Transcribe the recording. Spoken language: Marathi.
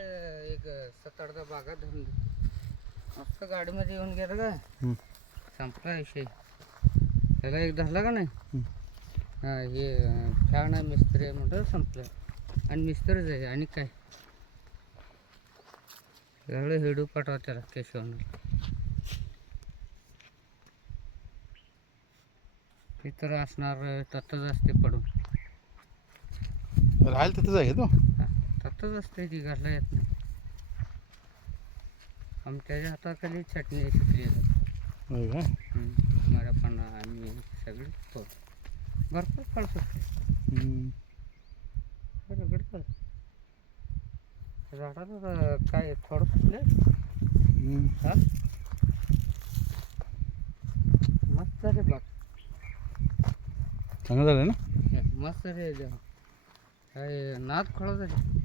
एक 7-8 बागा धरून देतो. मस्त गाडीमध्ये येऊन गेलं का संपला विषय. त्याला एक धरला का नाही हे फॅन आहे मिस्त्री आहे म्हणलं संपलं. आणि मिस्त्रीच आहे आणि काय एवढं हेडू पाठवा त्याला केशवनाला. ते तर असणार तत्तच असते पडून राहायला तिथंच आहे तो. तत्तच असते ती घरला येत नाही. आम्ही त्याच्या हाताखाली चटणी शिकली होय का? माझ्या पण आम्ही सगळे भरपूर फळ सुटते रगड फळ. झाडाला काय थोडं सुटले हा मस्त झाले बाग. चांगलं झालं ना. मस्त रे काय नाद खोळा झाली.